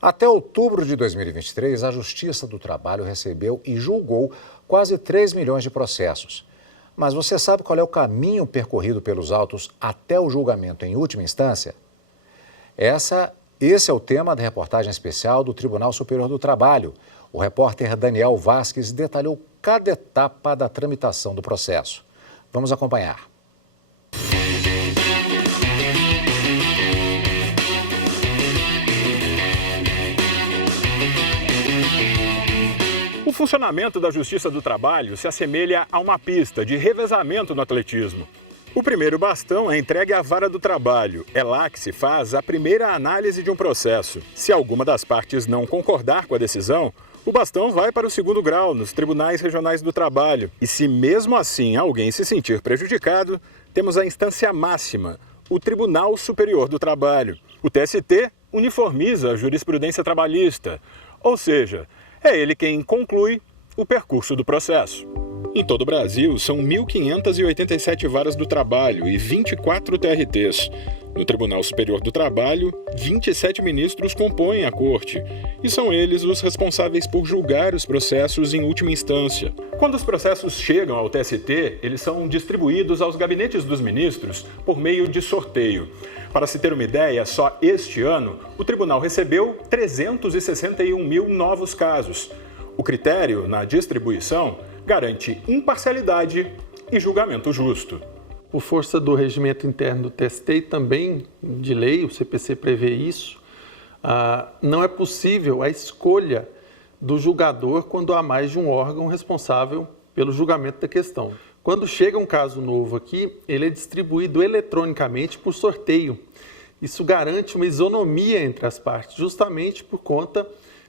Até outubro de 2023, a Justiça do Trabalho recebeu e julgou quase 3 milhões de processos. Mas você sabe qual é o caminho percorrido pelos autos até o julgamento em última instância? Esse é o tema da reportagem especial do Tribunal Superior do Trabalho. O repórter Daniel Vasques detalhou cada etapa da tramitação do processo. Vamos acompanhar. O funcionamento da Justiça do Trabalho se assemelha a uma pista de revezamento no atletismo. O primeiro bastão é entregue à vara do trabalho. É lá que se faz a primeira análise de um processo. Se alguma das partes não concordar com a decisão, o bastão vai para o segundo grau, nos tribunais regionais do trabalho. E se mesmo assim alguém se sentir prejudicado, temos a instância máxima, o Tribunal Superior do Trabalho. O TST uniformiza a jurisprudência trabalhista, ou seja, é ele quem conclui o percurso do processo. Em todo o Brasil, são 1.587 varas do trabalho e 24 TRTs. No Tribunal Superior do Trabalho, 27 ministros compõem a corte e são eles os responsáveis por julgar os processos em última instância. Quando os processos chegam ao TST, eles são distribuídos aos gabinetes dos ministros por meio de sorteio. Para se ter uma ideia, só este ano, o tribunal recebeu 361 mil novos casos. O critério na distribuição garante imparcialidade e julgamento justo. Por força do regimento interno do TST e também de lei, o CPC prevê isso, não é possível a escolha do julgador quando há mais de um órgão responsável pelo julgamento da questão. Quando chega um caso novo aqui, ele é distribuído eletronicamente por sorteio. Isso garante uma isonomia entre as partes, justamente por conta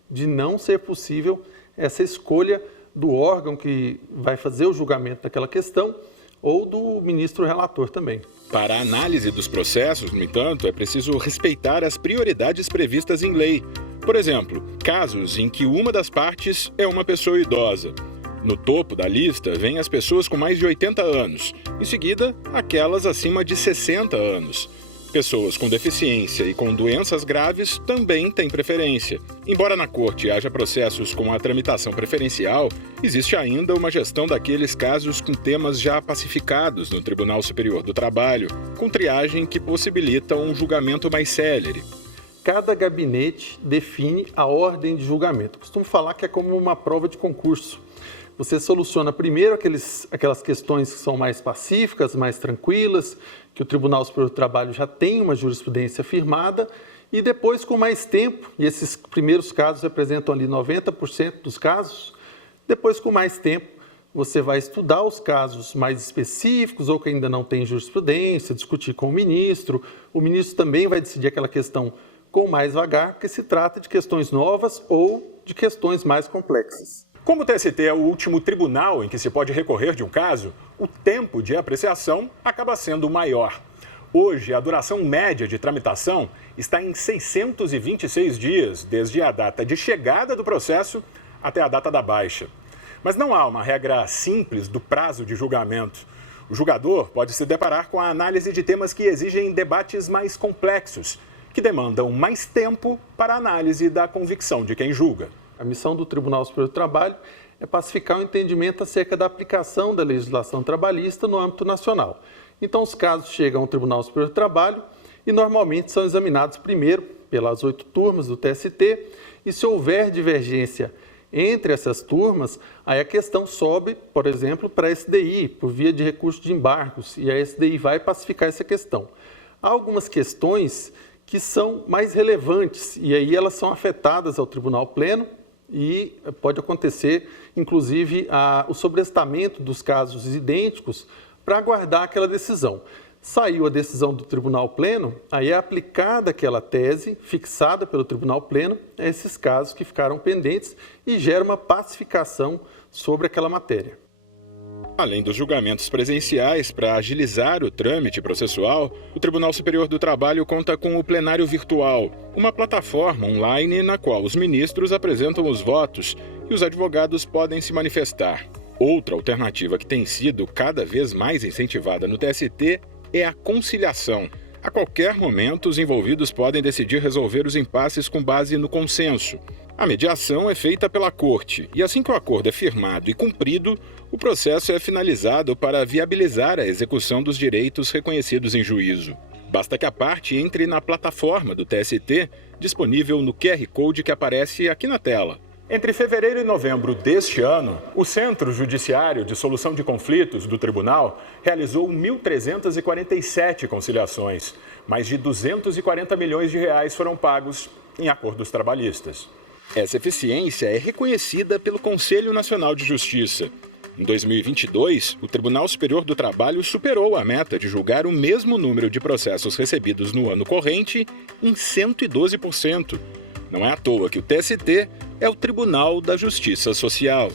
de não ser possível essa escolha do órgão que vai fazer o julgamento daquela questão ou do ministro relator também. Para a análise dos processos, no entanto, é preciso respeitar as prioridades previstas em lei. Por exemplo, casos em que uma das partes é uma pessoa idosa. No topo da lista vêm as pessoas com mais de 80 anos, em seguida, aquelas acima de 60 anos. Pessoas com deficiência e com doenças graves também têm preferência. Embora na corte haja processos com a tramitação preferencial, existe ainda uma gestão daqueles casos com temas já pacificados no Tribunal Superior do Trabalho, com triagem que possibilita um julgamento mais célere. Cada gabinete define a ordem de julgamento. Costumo falar que é como uma prova de concurso. Você soluciona primeiro aquelas questões que são mais pacíficas, mais tranquilas, que o Tribunal Superior do Trabalho já tem uma jurisprudência firmada, e depois, com mais tempo, e esses primeiros casos representam ali 90% dos casos, depois, com mais tempo, você vai estudar os casos mais específicos ou que ainda não tem jurisprudência, discutir com o ministro também vai decidir aquela questão com mais vagar, porque se trata de questões novas ou de questões mais complexas. Como o TST é o último tribunal em que se pode recorrer de um caso, o tempo de apreciação acaba sendo maior. Hoje, a duração média de tramitação está em 626 dias, desde a data de chegada do processo até a data da baixa. Mas não há uma regra simples do prazo de julgamento. O julgador pode se deparar com a análise de temas que exigem debates mais complexos, que demandam mais tempo para a análise da convicção de quem julga. A missão do Tribunal Superior do Trabalho é pacificar o entendimento acerca da aplicação da legislação trabalhista no âmbito nacional. Então, os casos chegam ao Tribunal Superior do Trabalho e normalmente são examinados primeiro pelas 8 turmas do TST e se houver divergência entre essas turmas, aí a questão sobe, por exemplo, para a SDI, por via de recurso de embargos, e a SDI vai pacificar essa questão. Há algumas questões que são mais relevantes e aí elas são afetadas ao Tribunal Pleno, e pode acontecer, inclusive, o sobrestamento dos casos idênticos para aguardar aquela decisão. Saiu a decisão do Tribunal Pleno, aí é aplicada aquela tese fixada pelo Tribunal Pleno a esses casos que ficaram pendentes e gera uma pacificação sobre aquela matéria. Além dos julgamentos presenciais, para agilizar o trâmite processual, o Tribunal Superior do Trabalho conta com o Plenário Virtual, uma plataforma online na qual os ministros apresentam os votos e os advogados podem se manifestar. Outra alternativa que tem sido cada vez mais incentivada no TST é a conciliação. A qualquer momento, os envolvidos podem decidir resolver os impasses com base no consenso. A mediação é feita pela Corte e, assim que o acordo é firmado e cumprido, o processo é finalizado para viabilizar a execução dos direitos reconhecidos em juízo. Basta que a parte entre na plataforma do TST, disponível no QR Code que aparece aqui na tela. Entre fevereiro e novembro deste ano, o Centro Judiciário de Solução de Conflitos do Tribunal realizou 1.347 conciliações. Mais de 240 milhões de reais foram pagos em acordos trabalhistas. Essa eficiência é reconhecida pelo Conselho Nacional de Justiça. Em 2022, o Tribunal Superior do Trabalho superou a meta de julgar o mesmo número de processos recebidos no ano corrente em 112%. Não é à toa que o TST é o Tribunal da Justiça Social.